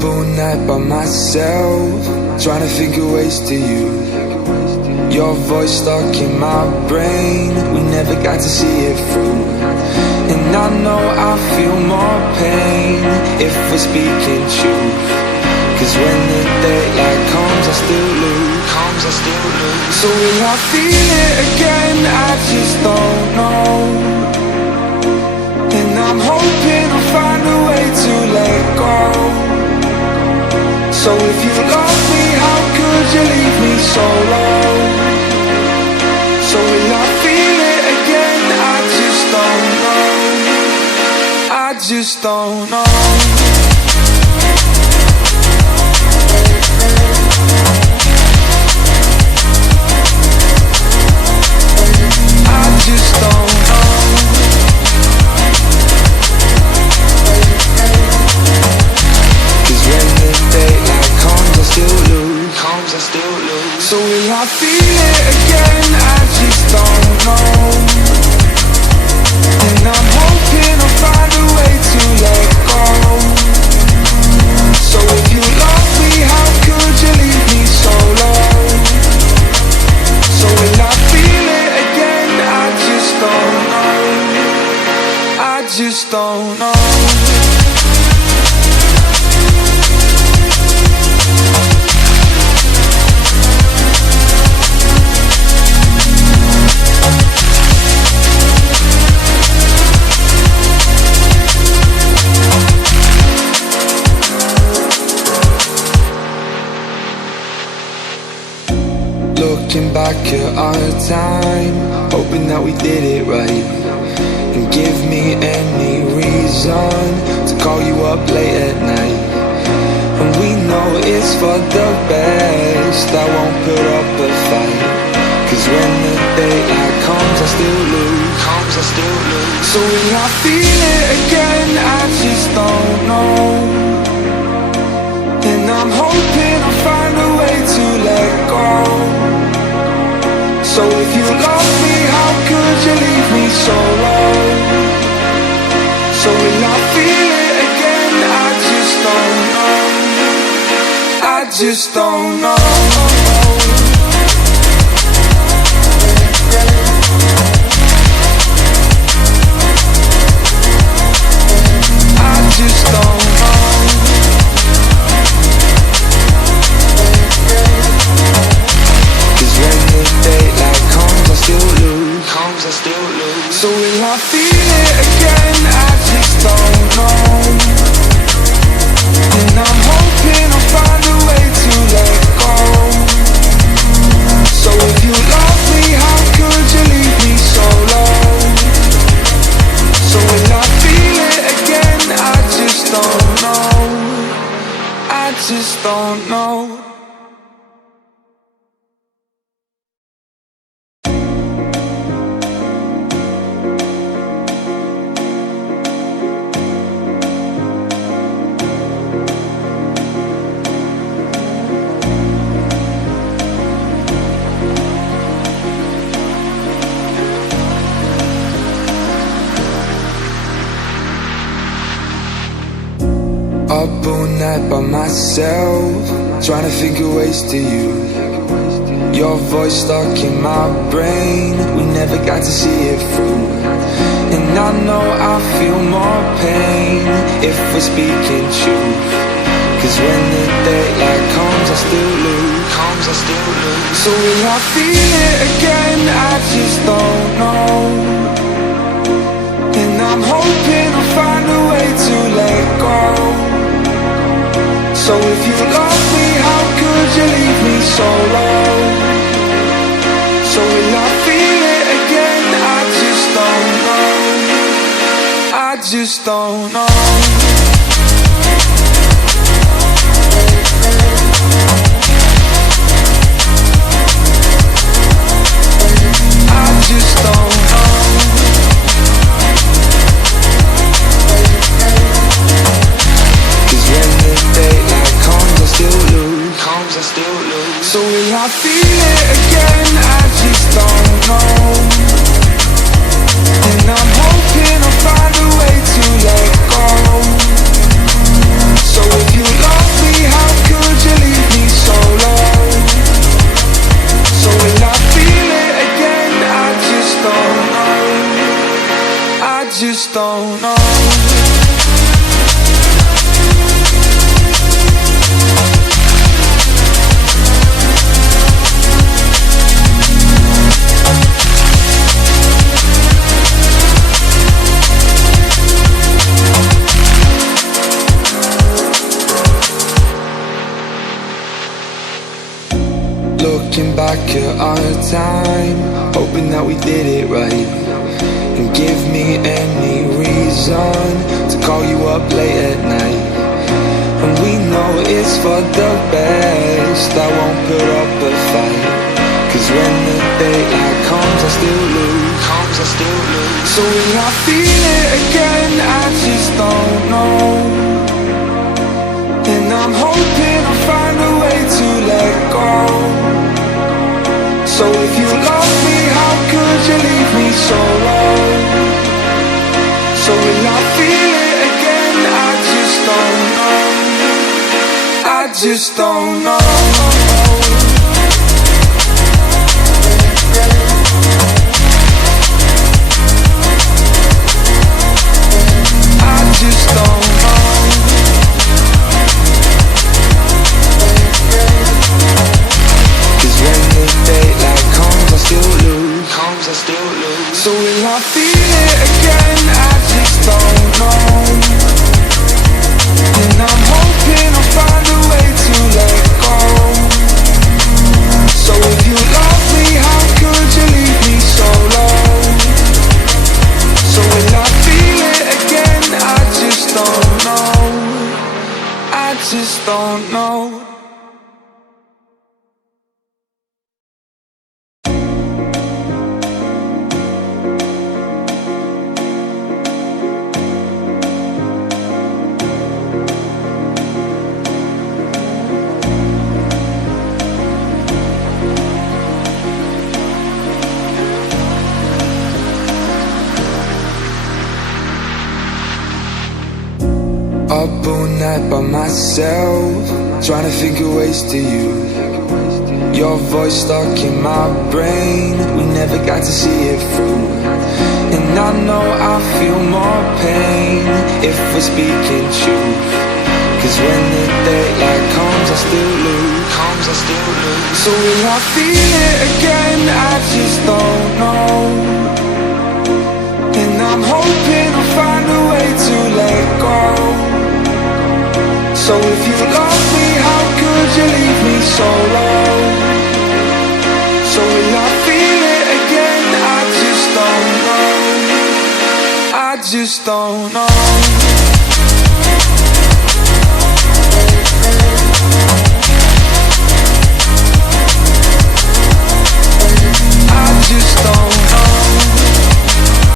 Up all night by myself, trying to think of ways to you. Your voice stuck in my brain, we never got to see it through. And I know I feel more pain if we're speaking truth. Cause when the daylight comes I still lose. So will I feel it again? I just don't know. And I'm hoping I'll find a way to let go. So if you love me, how could you leave me so low? So will I feel it again? I just don't know. I just don't know. I just don't know. Cause when the daylight comes I still lose. So will I feel it again? I just don't know. And I'm hoping I'll find a way to let go. So if you love me, how could you leave me so low? So will I feel it again? I just don't know. I just don't know. Looking back at our time, hoping that we did it right. And give me any reason to call you up late at night. And we know it's for the best, I won't put up a fight. Cause when the daylight comes I still lose. So will I feel it again? I just don't know. And I'm hoping I'll find a way to let go. So if you love me, how could you leave me so low? So will I feel it again? I just don't know. I just don't know. I just don't know. Cause when the daylight comes I still lose. So will I feel it again? I just don't know. And I'm hoping I'll find a way to let go. So if you love me, how could you leave me so low? So will I feel it again? I just don't know. I just don't know. Up all night by myself, trying to think of ways to you. Your voice stuck in my brain, we never got to see it through. And I know I feel more pain if we're speaking truth. Cause when the daylight comes I still lose. So will I feel it again? I just don't know. And I'm hoping I'll find a way to let go. So if you love me, how could you leave me so low? So will I feel it again? I just don't know. I just don't know. I just don't know. Cause when the daylight comes I still lose. So will I feel it again? I just don't know. And I'm hoping I'll find a way to let go. just don't know. Looking back at our time, hoping that we did it right. And give me any reason to call you up late at night. And we know it's for the best, I won't put up a fight. Cause when the daylight comes, I still lose. So will I feel it again? I just don't know. And I'm hoping I'll find a way to let go. So if you love me, how could you leave me so low? So will I feel it again? I just don't know. I just don't know. So will I feel it again? I just don't know. And I'm hoping I'll find a way to let go. So if you love me, how could you leave me so low? So will I feel it again? I just don't know. I just don't know. Up all night by myself, trying to think of ways to you. Your voice stuck in my brain, we never got to see it through. And I know I feel more pain if we're speaking truth. Cause when the daylight comes, I still lose. So will I feel it again? I just don't know. And I'm hoping I'll find a way to let go. So if you love me, how could you leave me so low? So will I feel it again? I just don't know. I just don't know.